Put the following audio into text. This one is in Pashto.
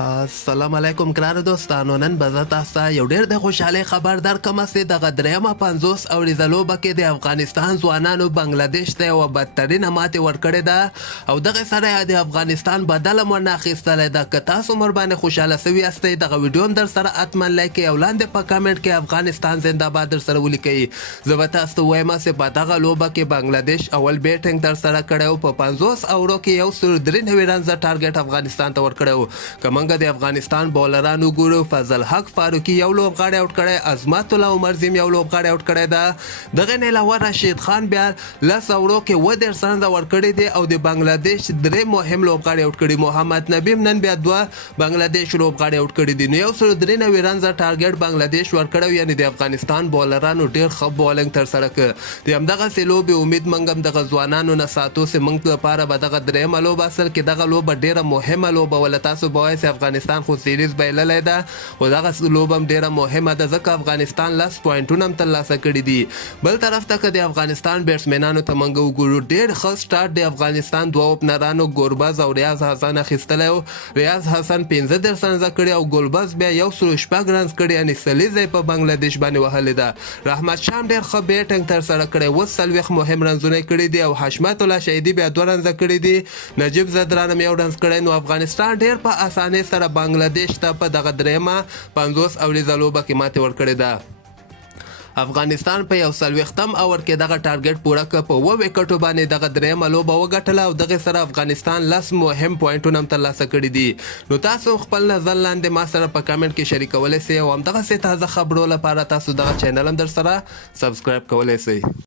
السلام علیکم ګرانو دوستانو. نن به زه تاسو ته یو ډېر د خوشحالۍ خبر درکړم چې دغه دریمه 50 اوریزه لوبه کې د افغانستان ځوانانو بنګلادیش ته یوه بدترینه ماتې ورکړې ده او دغې سره یې د افغانستان بدله هم ورنه اخیستلی ده. که تاسو هم ورباندې خوشحاله سوي یاستئ دغه ویډیو هم در سره حتما لایک کړئ او لاندې په کمنټ کې افغانستان زنده‌باد در سره ولیکئ. زه به تاسو ته وایم چې په دغه لوبه کې بنګلادیش اول بیټینګ در سره کړی و. په 50 اورو کې 193 رنزه ټارګټ افغانستان ته ورکړی و. که موږ د افغانستان بولران وګورو، فضل حق فاروقي یو لوبغاړی اوټ کړی، عظمت الله عمرزیم یو لوبغاړی اوټ کړی ده. دغه نه علاوه رشید خان بیا 10 اورو کې 10 رنزه ورکړي دي او د بنگلادیش درې مهم لوبغاړي اوټ کړي. محمد نبی نن بیا 2 بنگلادیش لوبغاړي اوټ کړي دي. نو 193 رنزه ټارګټ بنگلادیش ورکړی، یعنی د افغانستان بولرانو ډیر ښه بولینګ تر سره کړ. د همدغه لوبې امید منګم دغه ځوانانو نه ساتو چې موږ لپاره به دغه درېیمه لوبه اصل کې دغه لوبه ډیره مهمه لوبه ولا تاسو به وایئ افغانستان خو سیریز بایللی ده خو دغه لوبه هم ډیره مهمه ده ځکه افغانستان 10 پوینټونه هم ترلاسه کړي دي. بل طرف ته که د افغانستان بیټسمنانو ته موږ وګورو، ډیر ښه سټارټ د افغانستان دوه اوپنرانو ګوربز او ریاض حسن اخیستلی و. ریاض حسن 15 رنزه کړي او ګوربز بیا 106 رنز کړي، یعنی سلیزه په بنگلادیش باندې وهلې ده. رحمت شاه ډیر ښه بیټینګ تر سره کړی، 40 مهم رنزونه کړي دي او حشمت الله شهیدي بیا 2 رنزه کړي دي. نجیب زدران هم 1 رنز کړی. نو افغانستان ډیر په اسانۍ سره بنگلادیش ته په دغه درېیمه 50 اوریزه لوبه کې ماتې ورکړې ده. افغانستان په 140م اور کې دغه ټارګټ پوره کړ، په 2 وکټو باندې دغه درېیمه لوبه وګټله او دغه سره افغانستان 10 مهم پوینټونه هم ترلاسه کړي دي. نو تاسو خپل نظر لاندې ما سره په کمنټ کې شریکولی سئ او همدغسې تازه خبرو لپاره تاسو دغه چینل هم در سره سبسکرایب کولی سئ.